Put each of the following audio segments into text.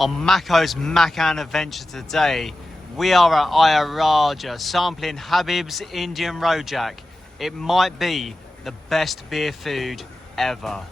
On Mako's Makan adventure today, we are at Ayer Rajah sampling Habib's Indian Rojak. It might be the best beer food ever.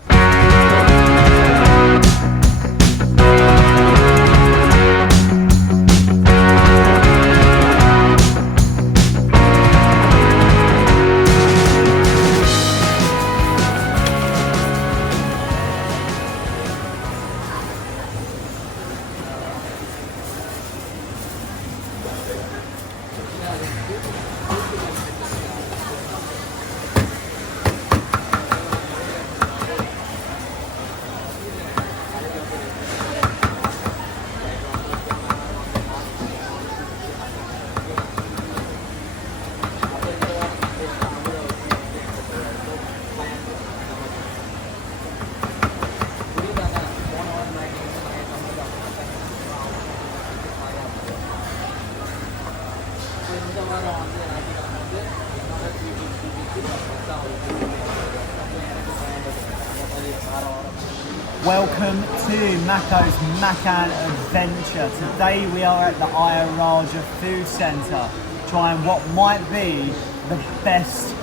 Welcome to Mako's Makan adventure. Today we are at the Ayer Rajah Food Centre trying what might be the best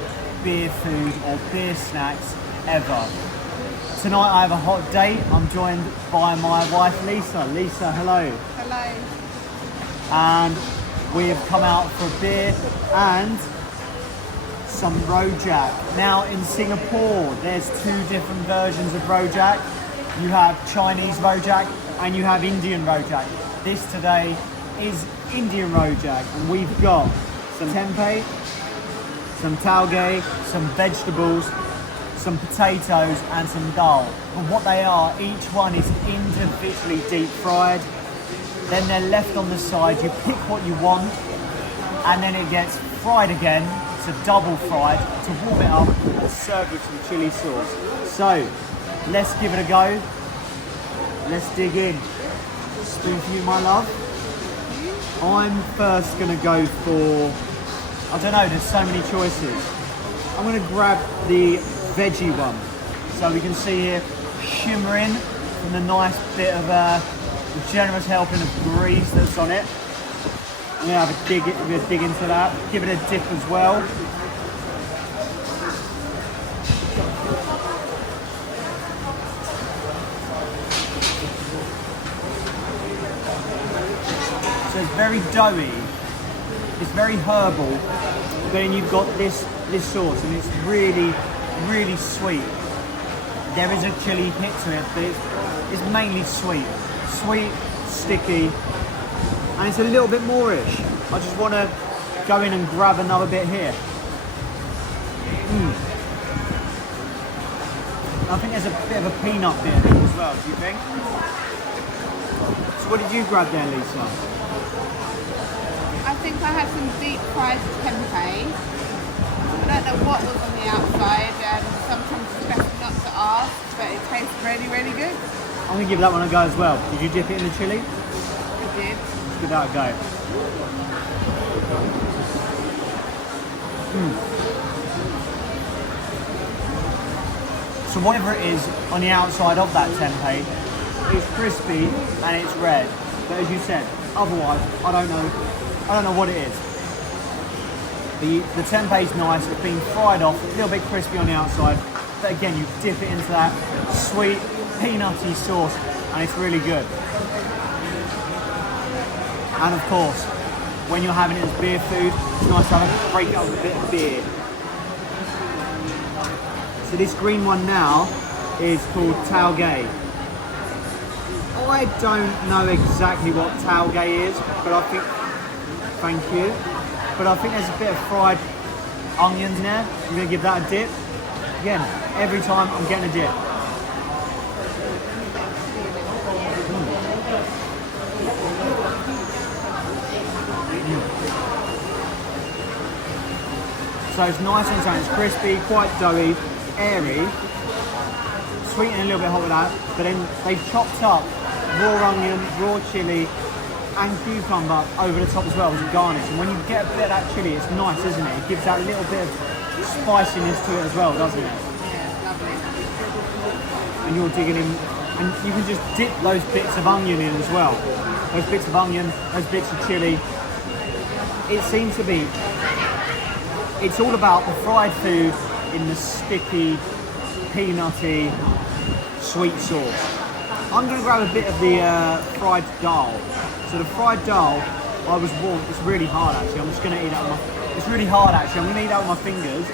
beer food or beer snacks ever. Tonight I have a hot date. I'm joined by my wife Lisa. Lisa, hello. Hello. And we have come out for a beer and some Rojak. Now in Singapore there's two different versions of Rojak. You have Chinese Rojak and you have Indian Rojak. This today is Indian Rojak and we've got some tempeh, some taugeh, some vegetables, some potatoes and some dal. And what they are, each one is individually deep fried. Then they're left on the side, you pick what you want and then it gets fried again. It's a double fried to warm it up and serve with some chili sauce. So, let's give it a go. Let's dig in. Spoon for you, my love. I'm first gonna go for, I don't know, there's so many choices. I'm gonna grab the veggie one. So we can see here, shimmering from the nice bit of the generous helping of grease that's on it. I'm gonna have a dig into that. Give it a dip as well. So it's very doughy, it's very herbal, but then you've got this sauce and it's really, really sweet. There is a chili hit to it, but it's mainly sweet. Sweet, sticky, and it's a little bit moorish. I just want to go in and grab another bit here. I think there's a bit of a peanut bit in it as well, do you think? So what did you grab there, Lisa? I think I had some deep fried tempeh. I don't know what was on the outside and sometimes it's best not to ask, but it tastes really, really good. I'm going to give that one a go as well. Did you dip it in the chili? I did. Let's give that a go. So whatever it is on the outside of that tempeh, it's crispy and it's red. But as you said, otherwise, I don't know what it is. The tempeh's nice, it's been fried off, a little bit crispy on the outside. But again, you dip it into that sweet, peanutty sauce and it's really good. And of course, when you're having it as beer food, it's nice to have a break up with a bit of beer. So this green one now is called taugeh. I don't know exactly what taugeh is, but I think, thank you, but I think there's a bit of fried onions in there. I'm going to give that a dip. Again, every time I'm getting a dip. So it's nice and sound, it's crispy, quite doughy, airy, sweet and a little bit hot with that, but then they've chopped up raw onion, raw chilli and cucumber over the top as well as a garnish. And when you get a bit of that chilli, it's nice, isn't it? It gives that little bit of spiciness to it as well, doesn't it? Yeah, lovely. And you're digging in And you can just dip those bits of onion in as well. Those bits of onion, those bits of chilli. It seems to be, it's all about the fried food in the sticky, peanutty, sweet sauce. I'm going to grab a bit of the fried dal. So the fried dal, I was warned, it's really hard actually. I'm just going to eat that with my, it's really hard actually. I'm going to eat that with my fingers.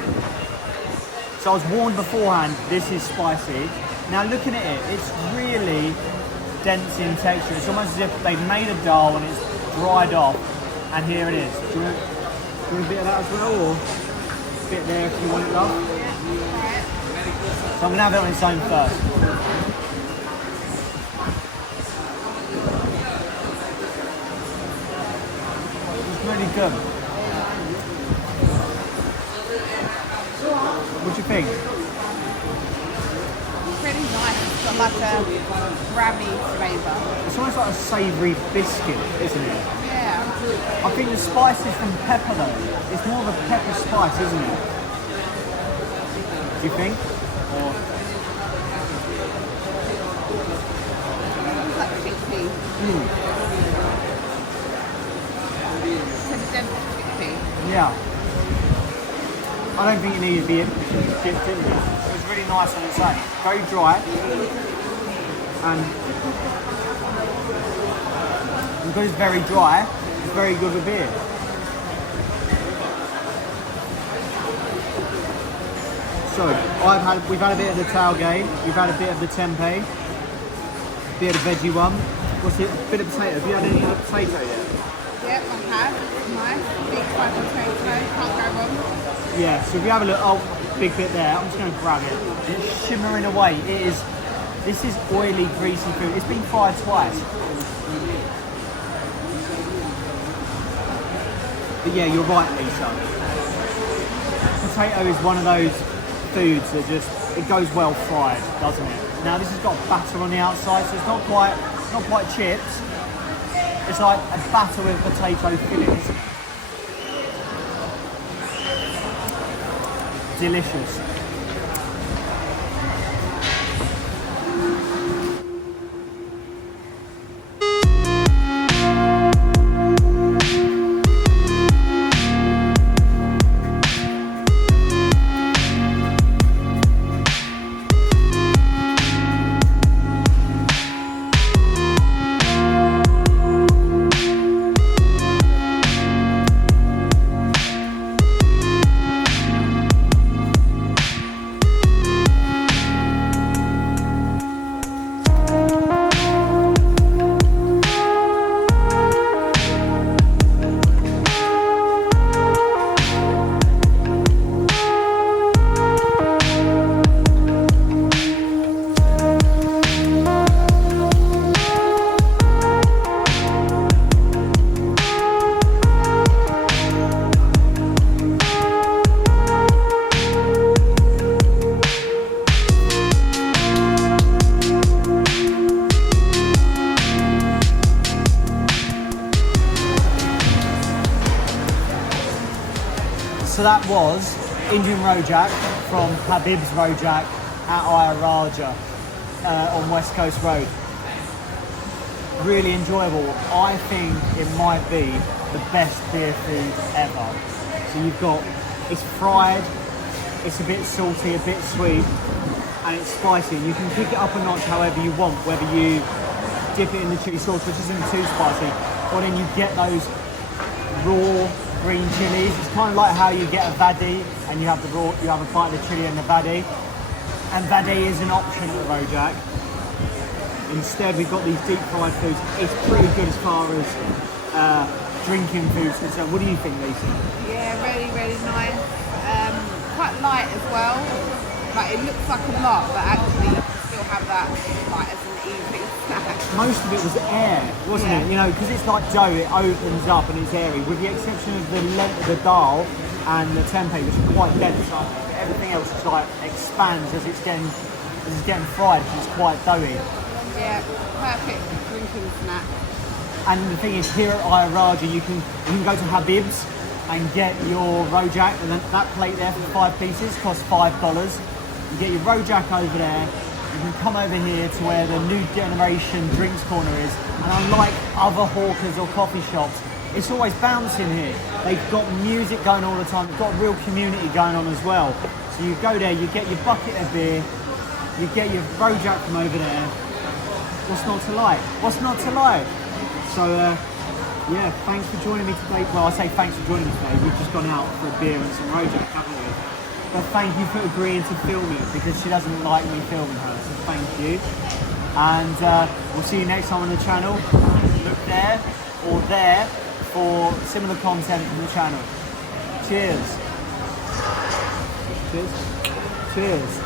So I was warned beforehand, this is spicy. Now looking at it, it's really dense in texture. It's almost as if they've made a dal and it's dried off. And here it is. Do you want a bit of that as well, or a bit there if you want it, love? So I'm going to have it on its own first. It's really good. What do you think? Pretty nice. It's got like a rammy flavour. It's almost like a savoury biscuit, isn't it? Yeah. I think the spice is from pepper though. It's more of a pepper spice, isn't it? Do you think? Or... It's like chickpea. Condensed chickpea. Yeah. I don't think it needed to be dipped in there. It was really nice on its own. Very dry. And because it's very dry, it's very good with beer. So we've had a bit of the tailgate, we've had a bit of the tempeh, a bit of the veggie one. What's it? A bit of potato. Have you had any potato yet? Yep, I have. Nice. Big fried potato. Can't go wrong. Yeah, so if you have a look, oh, big bit there, I'm just going to grab it. It's shimmering away. This is oily, greasy food. It's been fried twice. But yeah, you're right, Lisa. Potato is one of those foods that just, it goes well fried, doesn't it? Now this has got batter on the outside, so it's not quite chips. It's like a batter with potato fillings. Delicious. So that was Indian Rojak from Habib's Rojak at Ayer Rajah on West Coast Road. Really enjoyable. I think it might be the best beer food ever. So you've got, it's fried, it's a bit salty, a bit sweet, and it's spicy. You can pick it up a notch however you want, whether you dip it in the chili sauce, which isn't too spicy, or then you get those raw green chilies. It's kind of like how you get a vadi and you have a bite of the chili and the vadi. And vadi is an option at the Rojak. Instead, we've got these deep fried foods. It's pretty good as far as drinking foods concerned. What do you think, Lisa? Yeah, really, really nice. Quite light as well. Like, it looks like a lot, but actually you can still have that like as an evening snack. Most of it was air, wasn't it? You know, because it's like dough, it opens up and it's airy. With the exception of the length of the dal and the tempeh, which are quite dense, everything else is like expands as it's getting fried, because it's quite doughy. Yeah, perfect drinking snack. And the thing is, here at Ayer Rajah, you can go to Habib's and get your Rojak, and then that plate there for 5 pieces costs $5. You get your Rojak over there, you can come over here to where the new generation drinks corner is, and unlike other hawkers or coffee shops, it's always bouncing here. They've got music going all the time, they've got a real community going on as well. So you go there, you get your bucket of beer, you get your Rojak from over there. What's not to like? What's not to like? So yeah, thanks for joining me today. Well, I say thanks for joining me today. We've just gone out for a beer and some Rojak, haven't we? But thank you for agreeing to film it, because she doesn't like me filming her, so thank you. And we'll see you next time on the channel. Look there or there for similar content from the channel. Cheers. Cheers. Cheers.